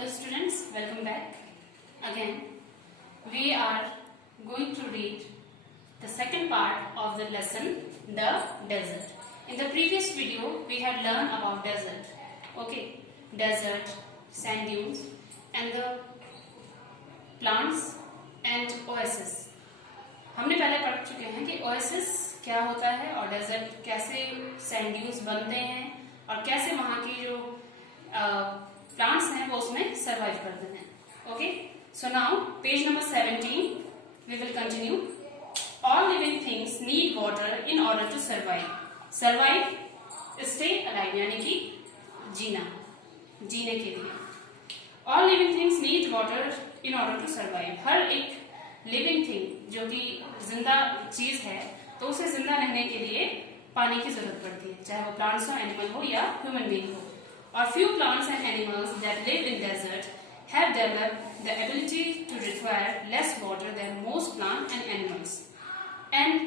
Hello students, welcome back. Again, we are going to read the second part of the lesson, the desert. In the previous video, we had learned about desert. Okay, desert, sand dunes and the plants and oasis. हमने पहले पढ़ चुके हैं कि oasis क्या होता है और डेजर्ट कैसे सैंड ड्यून्स बनते हैं और कैसे वहां की जो प्लांट्स हैं वो उसमें सरवाइव करते हैं. Okay, so now page number 17 we will continue. All living things need water in order to survive. Survive, stay alive यानी कि जीना, जीने के लिए. All living things need water in order to survive. हर एक लिविंग थिंग जो कि जिंदा चीज है तो उसे जिंदा रहने के लिए पानी की जरूरत पड़ती है, चाहे वो प्लांट्स हो, एनिमल हो या ह्यूमन बीइंग हो. और few plants and animals that live in desert have developed the ability to require less water than most plants and animals. And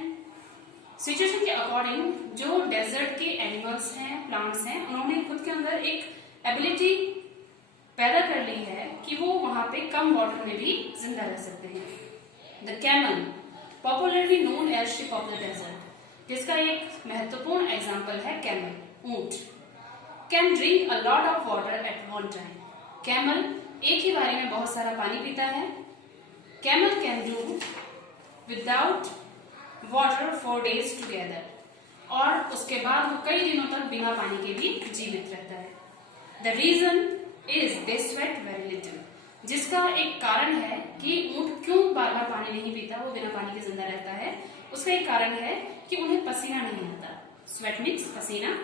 situation के अकॉर्डिंग जो डेजर्ट के एनिमल्स हैं, प्लांट्स हैं, उन्होंने खुद के अंदर एक एबिलिटी पैदा कर ली है कि वो वहां पे कम वाटर में भी जिंदा रह सकते हैं. The camel, popularly known as ship of the desert, जिसका एक महत्वपूर्ण एग्जाम्पल है कैमल, ऊंट. Can drink a lot of water at one time. Camel एक ही बारी में बहुत सारा पानी पीता है. Camel can do without water for days together, और उसके बाद वो कई दिनों तक बिना पानी के भी जीवित रहता है. The reason is they sweat very little, जिसका एक कारण है कि ऊंट क्यों बार बार पानी नहीं पीता, वो बिना पानी के जिंदा रहता है. उसका एक कारण है कि उन्हें पसीना नहीं आता. स्वेट मीन्स पसीना.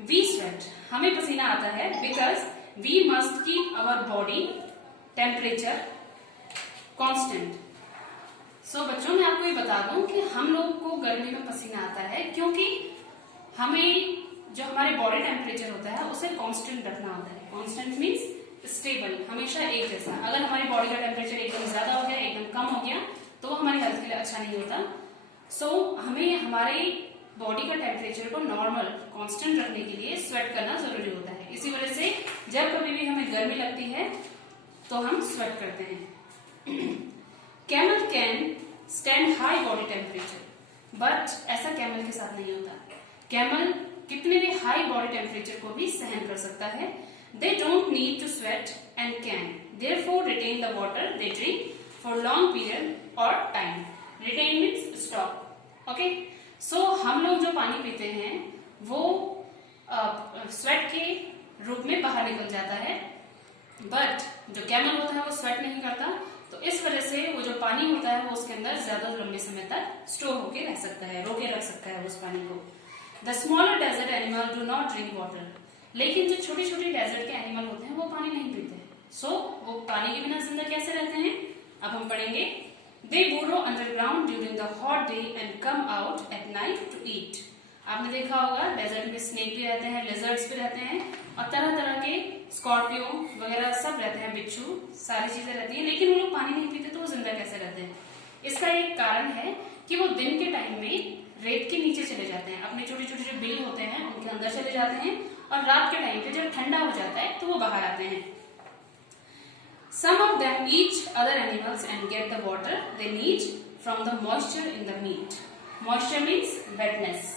वी स्वेट, हमें पसीना आता है because we must keep our body temperature constant. So बच्चों, मैं आपको ये बता दूं कि हम लोग को गर्मी में पसीना आता है क्योंकि हमें जो हमारे बॉडी टेम्परेचर होता है उसे कांस्टेंट रखना होता है. कांस्टेंट मीन्स स्टेबल, हमेशा एक जैसा. अगर हमारी बॉडी का टेम्परेचर एकदम ज्यादा हो गया, एकदम कम हो गया, तो वो हमारी हेल्थ के लिए अच्छा नहीं होता. सो हमें हमारी बॉडी का टेम्परेचर को नॉर्मल कांस्टेंट रखने के लिए स्वेट करना जरूरी होता है. इसी वजह से जब कभी भी हमें गर्मी लगती है तो हम स्वेट करते हैं. Camel can stand high body temperature, but ऐसा कैमल के साथ नहीं होता. कैमल कितने भी हाई बॉडी टेम्परेचर को भी सहन कर सकता है. They don't need to sweat and can therefore retain the water they drink for long period और time. Retain means stop. Okay, so हम लोग जो पानी पीते हैं वो स्वेट के रूप में बाहर निकल जाता है, बट जो कैमल होता है वो स्वेट नहीं करता. तो इस वजह से वो जो पानी होता है वो उसके अंदर ज्यादा लंबे समय तक स्टोर होके रह सकता है, रोके रख सकता है उस पानी को. The smaller desert animal do not drink water, लेकिन जो छोटे छोटे डेजर्ट के एनिमल होते हैं वो पानी नहीं पीते. सो वो पानी के बिना जिंदा कैसे रहते हैं, अब हम पढ़ेंगे. They burrow underground during the hot day and come out at night to eat. आपने देखा होगा डेजर्ट में स्नेक भी रहते हैं, लिजर्ड्स भी रहते हैं और तरह तरह के स्कॉर्पियो वगैरह सब रहते हैं, बिच्छू, सारी चीजें रहती हैं. लेकिन वो लोग पानी नहीं पीते तो वो जिंदा कैसे रहते हैं? इसका एक कारण है कि वो दिन के टाइम में रेत के नीचे चले जाते हैं, अपने छोटे छोटे जो बिल होते हैं उनके अंदर चले जाते हैं, और रात के टाइम पे जब ठंडा हो जाता है तो वो बाहर आते हैं. Some of them eat other animals and get the water they need from the moisture in the meat. Moisture means wetness.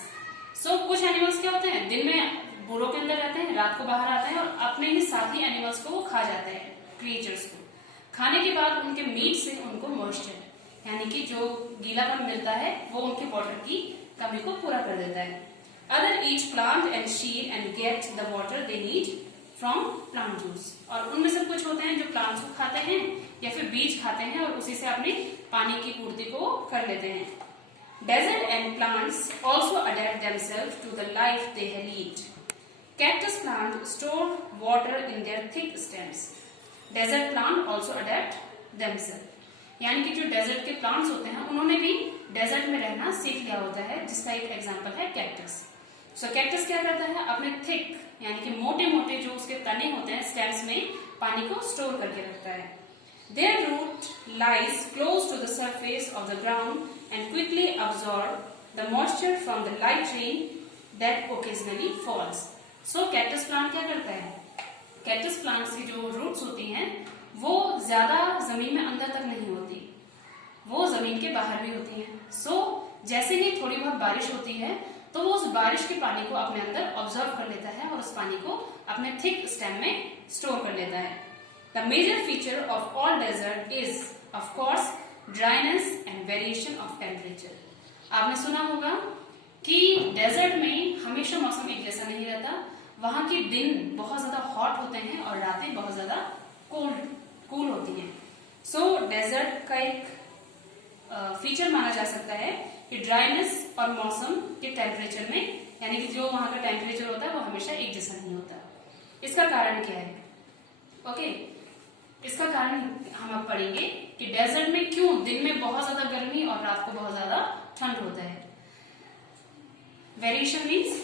So कुछ एनिमल्स क्या होते हैं, दिन में बुरों के अंदर रहते हैं, रात को बाहर आते हैं और अपने ही साथी एनिमल्स को वो खा जाते हैं, क्रिएचर्स को. खाने के बाद उनके मीट से उनको मॉइस्चर यानी कि जो गीलापन मिलता है वो उनके वाटर की कमी को पूरा कर देता है. Other eat plant and seed and get the water they need from plant juice, और उनमें से कुछ होते हैं जो प्लांट्स को खाते हैं या फिर बीज खाते हैं और उसी से अपने पानी की पूर्ति को कर लेते हैं. Desert and plants also adapt themselves to the life they lead. Cactus plant store water in their thick stems. Desert plant also adapt themselves, यानी कि जो डेजर्ट के प्लांट्स होते हैं उन्होंने भी डेजर्ट में रहना सीख लिया होता है, जिसका एक एग्जाम्पल है कैक्टस. सो कैक्टस क्या करता है, अपने थिक यानी कि मोटे मोटे जो उसके तने होते हैं स्टेम्स में पानी को स्टोर करके रखता है. Their root lies close to the surface of the ground and quickly absorb the moisture from the light rain that occasionally falls. So cactus plant क्या करता है, कैक्टस प्लांट्स की जो रूट्स होती हैं वो ज्यादा जमीन में अंदर तक नहीं होती, वो जमीन के बाहर भी होती हैं। सो जैसे ही थोड़ी बहुत बारिश होती है तो वो उस बारिश के पानी को अपने अंदर ऑब्जर्व कर लेता है और उस पानी को अपने थिक स्टेम में स्टोर कर लेता है। The major feature of all desert is of course dryness and variation of temperature. आपने सुना होगा कि डेजर्ट में हमेशा मौसम एक जैसा नहीं रहता, वहां के दिन बहुत ज्यादा हॉट होते हैं और रातें बहुत ज्यादा कूल होती हैं। सो डेजर्ट का एक फीचर माना जा सकता है कि ड्राइनेस और मौसम के टेम्परेचर में, यानी कि जो वहां का टेम्परेचर होता है वो हमेशा एक जैसा नहीं होता। इसका कारण क्या है? ओके, इसका कारण हम अब पढ़ेंगे कि डेजर्ट में क्यों दिन में बहुत ज्यादा गर्मी और रात को बहुत ज्यादा ठंड होता है। वेरिएशन मीन्स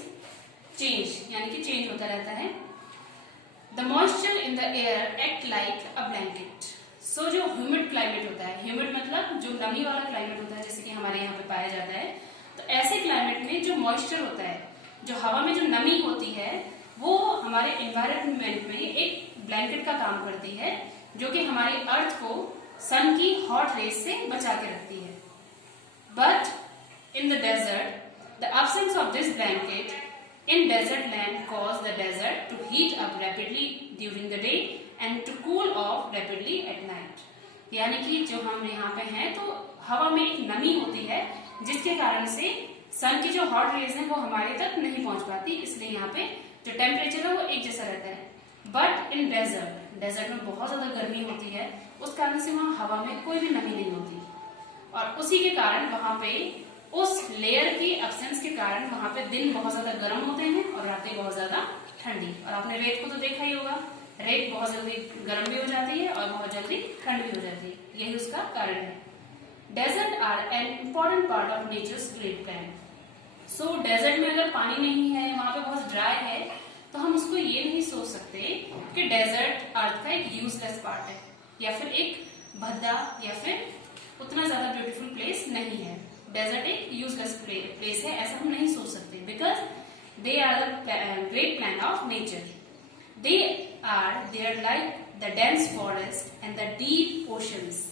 चेंज, यानी कि चेंज होता रहता है। The moisture in the air act like a blanket. So जो ह्यूमिड क्लाइमेट होता है, ह्यूमिड मतलब जो नमी वाला क्लाइमेट होता है, जैसे कि हमारे यहाँ पे पाया जाता है, तो ऐसे क्लाइमेट में जो मॉइस्चर होता है, जो हवा में जो नमी होती है, वो हमारे एनवायरनमेंट में एक ब्लैंकेट का काम करती है, जो कि हमारे अर्थ को सन की हॉट रेज से बचा के रखती है। But in the desert the absence of this blanket in desert land cause the desert to heat up rapidly during the day and to cool off rapidly at night। यानी कि जो हम यहाँ पे हैं तो हवा में एक नमी होती है जिसके कारण से सन की जो हॉट रेज है वो हमारे तक नहीं पहुंच पाती, इसलिए यहाँ पे जो टेम्परेचर है वो एक जैसा रहता है। बट इन डेजर्ट में बहुत ज्यादा गर्मी होती है, उस कारण से वहाँ हवा में कोई भी नमी नहीं होती और उसी के कारण वहां पे उस लेयर की एब्सेंस के कारण वहां पे दिन बहुत ज्यादा गर्म होते हैं और रातें बहुत ज्यादा ठंडी। और आपने रेत को तो देखा ही होगा, रेत बहुत जल्दी गर्म भी हो जाती है और बहुत जल्दी ठंड भी हो जाती है, यही उसका कारण है। Desert are an important part of nature's great plan. So desert में अगर पानी नहीं है, वहां पे बहुत ड्राई है, तो हम उसको ये नहीं सोच सकते कि डेजर्ट अर्थ का एक यूजलेस पार्ट है या फिर एक भद्दा या फिर उतना ज्यादा ब्यूटीफुल प्लेस नहीं है। डेजर्ट एक यूजलेस प्लेस है, ऐसा हम नहीं सोच सकते, because they are the great plan of nature. They are there like the dense forest and the deep oceans.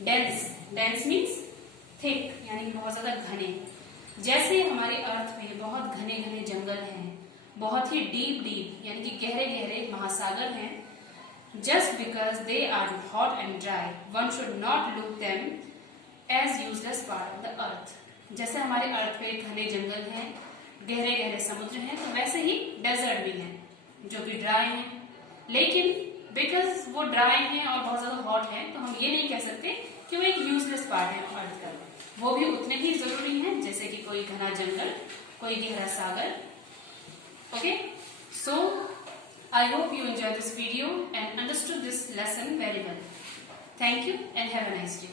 Dense means thick, यानी कि बहुत ज्यादा घने। जैसे हमारे अर्थ में बहुत घने घने जंगल हैं, बहुत ही डीप यानी कि गहरे गहरे महासागर हैं, just because they are hot and dry, one should not look them as useless part of the earth। जैसे हमारे अर्थ पे घने जंगल हैं, गहरे गहरे समुद्र हैं, तो वैसे ही डेजर्ट भी हैं जो कि ड्राई हैं, लेकिन बिकॉज वो ड्राई हैं और बहुत ज्यादा हॉट हैं, तो हम ये नहीं कह सकते कि वो एक यूजलेस पार्ट है अर्थ का। वो भी उतने ही जरूरी हैं जैसे कि कोई घना जंगल, कोई गहरा सागर। Okay, so I hope you enjoyed this video and understood this lesson very well. Thank you and have a nice day.